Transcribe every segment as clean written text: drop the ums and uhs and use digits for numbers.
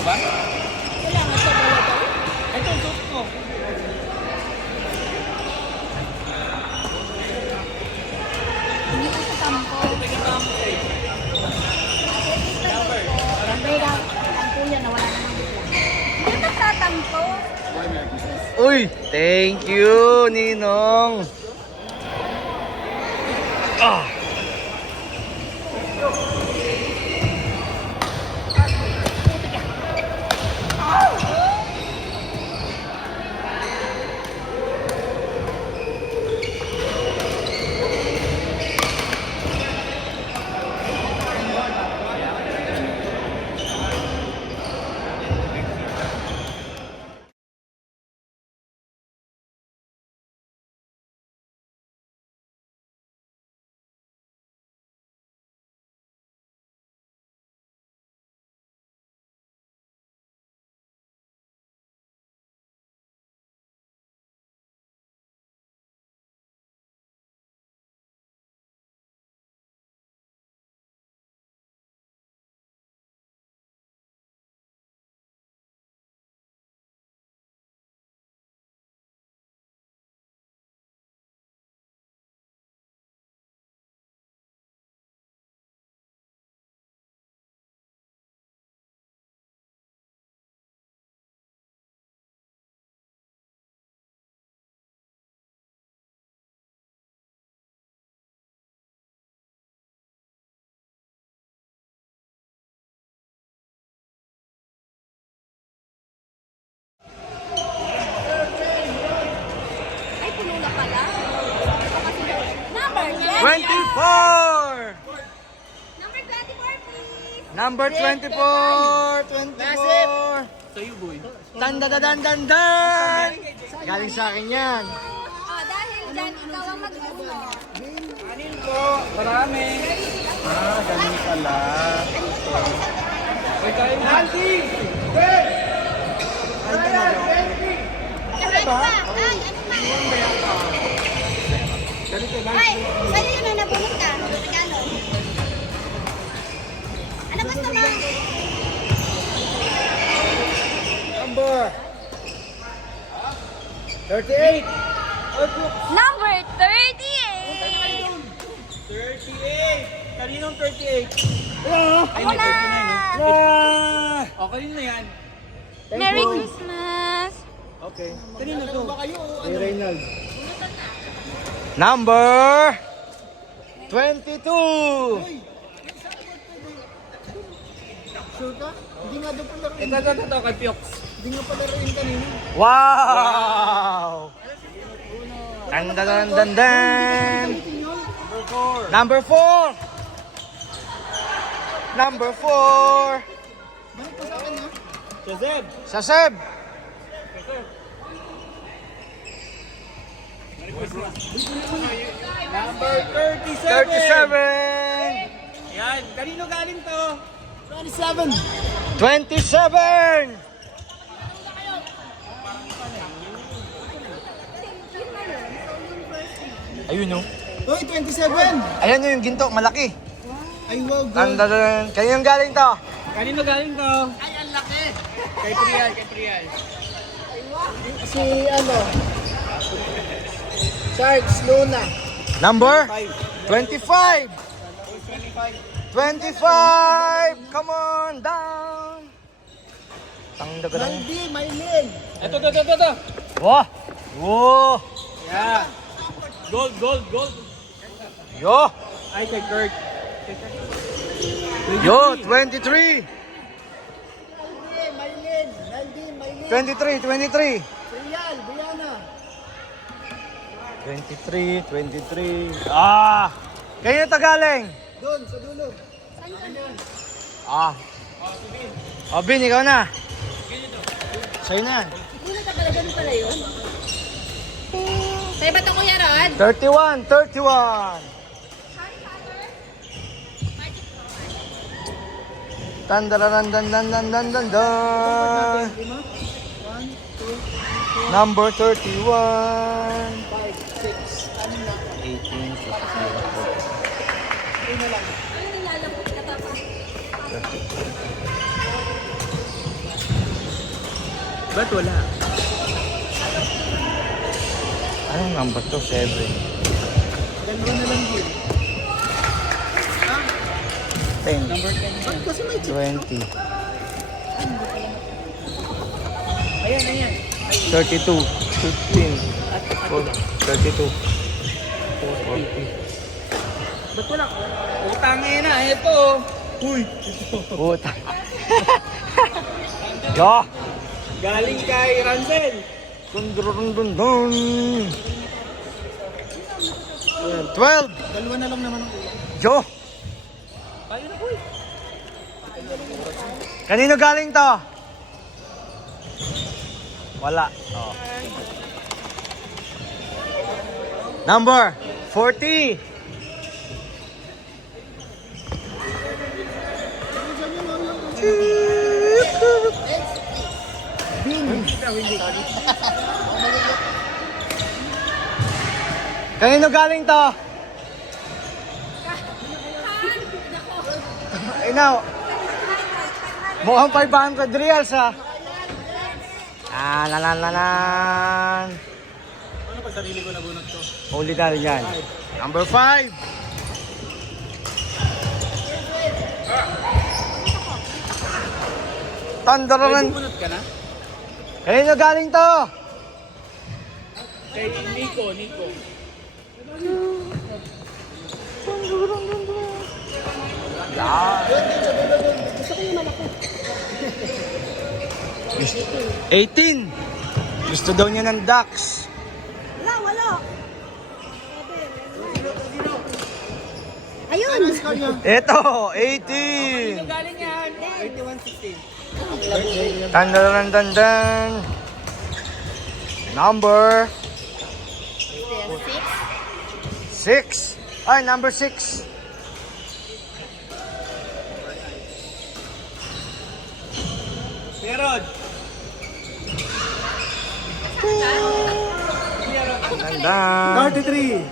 mo ba? Kailangan sa talaga. Ito, suot ko. Hindi ko sa tampo. Tambay daw. Tampo yan, nawala na ng bigla. Hindi ba sa tampo? Uy, thank you, Ninong. Ah. Ay, puno na pala. Number 24! Number 24, please. Number 24! 24! Sa'yo, boy. Tan-da-da-dan-dan-dan! Galing sa akin yan. Oh, dahil dyan, ikaw ang mag-uno. Kanin po. Marami. Ganun pala. Uy, kain na. Haldi! Ano ba? Ay, ano ba? Ay, sa'yo yun na nabunot ka. Regalo. Ano ba ito, ma'am? Number 38! Number 38! 38! Kaninong 38? Ay, Ako may na! 39, no? O, kanino na yan? Merry Christmas! Okay. Kanino to? Hey, Reynald. Number 22! Sure ka? Hindi nga daw pala rin. Ito, kay Piox. Hindi nga pala rin kanina. Wow! Dan-dan-dan-dan-dan! Number 4! Number 4! Bakit pa sa akin ha? Joseph. Sa Seb! Number 37. 37! Yan. Kanino galing to? 27! 27! Ayun o. Uy, 27! Ayan yung ginto, malaki. Ay, wow, gold. Tandadan. Kanyang galing to. Kanino galing to? Ay, ang laki. Kay Prial, kay Prial. Si, ano? Charles Luna. Number 25! 25! Come on, down! Tangdagan. Randy, Maylin. Ito. Wah! Whoa! Yeah. Gold. Yo! Ay, kay Kurt. Yo! 23! Maylin. Randy, Maylin. 23! Real, Brianna. 23! Ah! Kayo na galing? Doon, sa dulo. Ah. O, Bin, ikaw na. Sa'yo na yan. Bunot ka pala, ganun pala yun. Sa'yo ba ito, Kuya Rod? 31! Tandararandandandandandan. Number 31. 5, 6, ano na? 18, 15, Ano nilalabot ka pa? Ba't wala? Anong number to? 7. Dalawa na lang din. 10. Number 10 yan. Kasi may 20. Ayan, ayan. 32. 15. 32. 40. Ba't wala? Utangin na, ito. Uy, ito. Puta. Yo! Galing kay Ransel. Dun. 12. Dalawa na lang naman ang ulam. Yo! Tayo na, uy. Kanino galing to? Wala. Oh. Number 40. Kanino galing to? Inaw. Mukhang 500 reals ha. Lalan. Ano pag sarili ko nabunot to? Uli na rin yan. Number 5. Tandararan. Bunot ka na? Kanino galing to? Kay Nico. Yan. Gusto ko yung malaki. 18. Gusto daw niya ng ducks. Wala. Ayun. Ito, 18. Galing yan. 21-16. Tandaran. Number 6. Ay, number 6. Meron. Tandan. 33.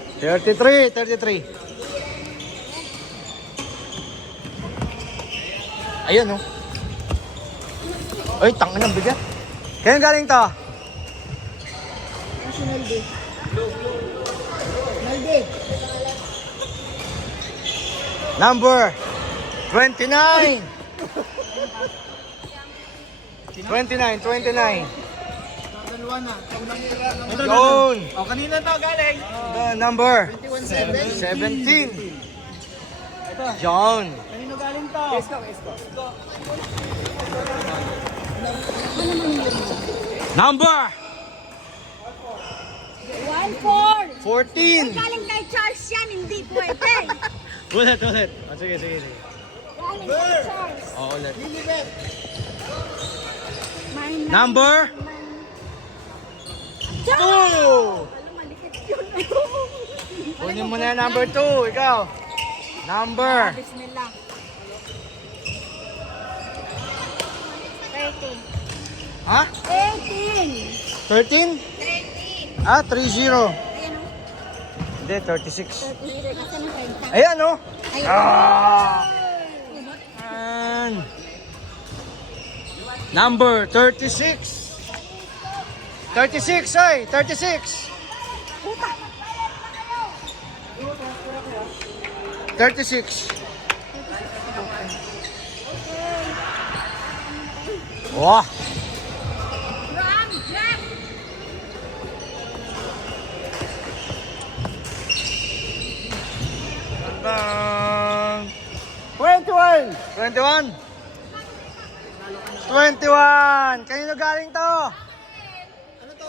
Ayun, oh. Ay, tanga ng bigat. Kaya galing to? National Day. Naldi. Number 29. 29. Dalawa na. Unang hira ng Yun. O, kanina to galing. Number 21-7. 17. John. Kanino galing to? Number 1-4. 14. Galing kay Charles yan, hindi pwede. Ulit. Sige. Galing kay Charles. Ulit. Lilibet. Number 2. Malikit yun. Kunin mo na yung number 2. Ikaw. Number. Bismillah. 13. Ha? 18. 13? 30. Ah, 30. Ayan o. Hindi, 36. 30. Kasi ng 30. Ayan, oh. Ayun. And number 36. 36, ay. 36. 36. Wah. Ram, Jack. Bang. 21. 21. 21. Kanino galing to? Ano to?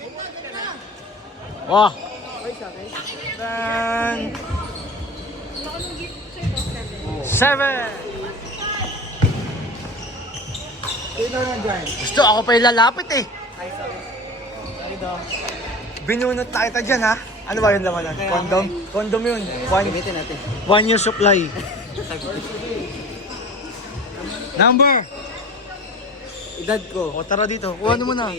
Ganda. Wah. Dan. 7. Sino nandyan? Gusto ako pa ilalapit eh. Sorry daw. Binunot na kita dyan ha. Ano ba yun laman? Condom? Condom yun. Gamitin natin. 1 year supply. Number. Edad ko. O tara dito. Kuha mo na.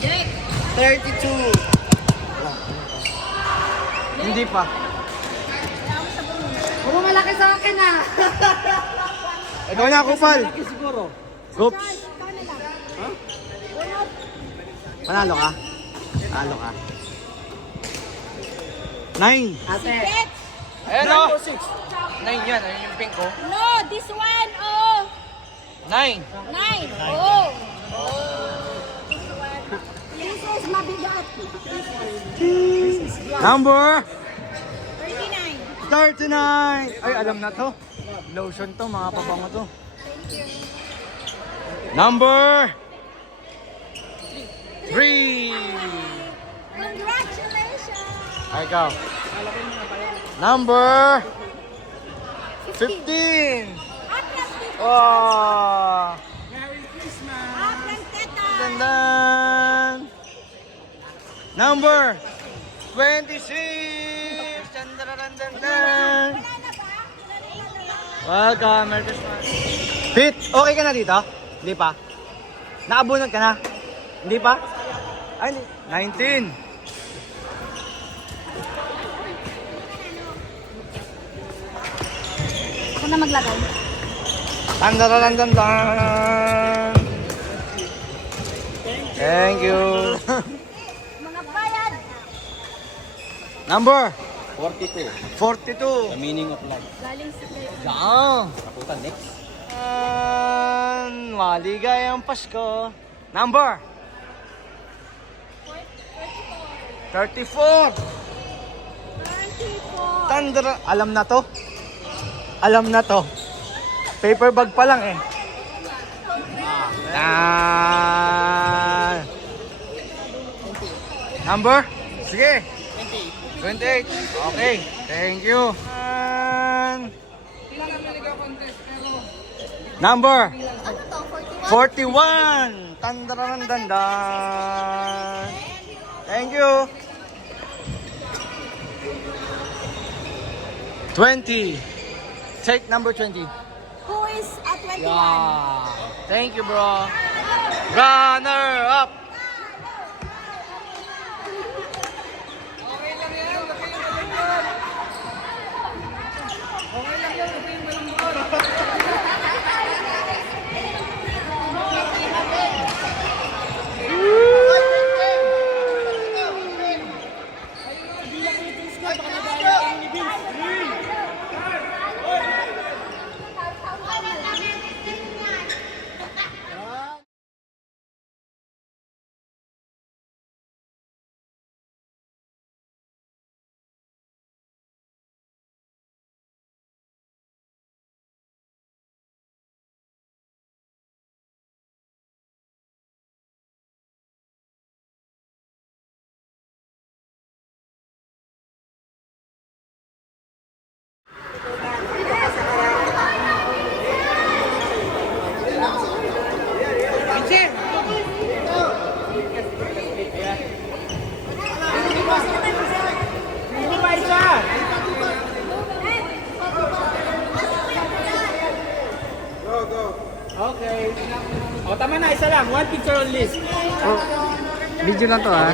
Jack. 32. Hindi pa. Huwag mo malaki sa akin ah. Ikaw na, Kupal. Malaki siguro. Oops. Ikaw na lang. Ha? Unod. Panalo ka? Panalo ka. 9. Ate. Bet. Ayan o. 9 yan. Ayun yung pink ko. No, this one, oh. 9. 9. Oh. This is mabigat. Number 39. 39. Ay, alam na to. Lotion to, mga pabango to. Number 3. Congratulations. Ay, ikaw. Number 15. Oh. Merry Christmas! Dandan. Number 26. Dandan. Welcome, Merry Christmas. Pete, okay ka na dito? Hindi pa? Naabunod ka na? Hindi pa? Ay, 19. Ako na maglagay. Dandan. Thank you. Mga bayad. Number 42. 42. The meaning of life. Galing sa kayo. Yan. Kaputa, next. Maligayang Pasko. Number 34. 34. Tandara. Alam na to. Alam na to. Paper bag pa lang eh. Ah. Number? Sige. 28. Okay. Thank you. Number? 41. Tandarandandan. Thank you. 20. Take number 20. Who is at 21? Yeah. Thank you, bro. Runner up. Okay. O, tama na. Isa lang. One picture on list. Video lang to ha.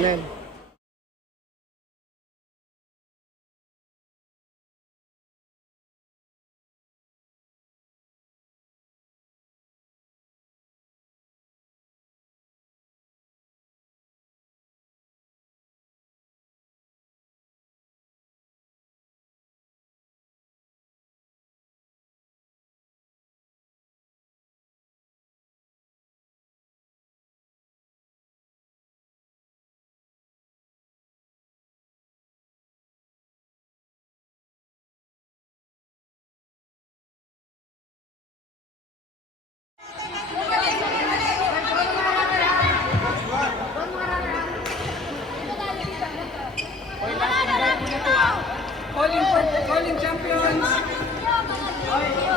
Calling champions.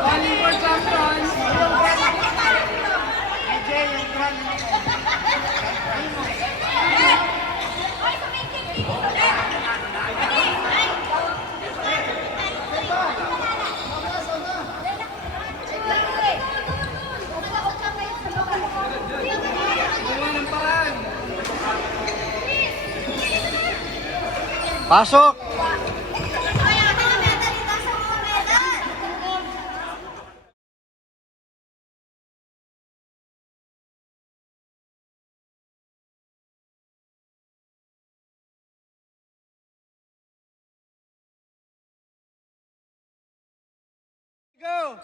Calling for champions. Gawa ng paraan. Pasok. go!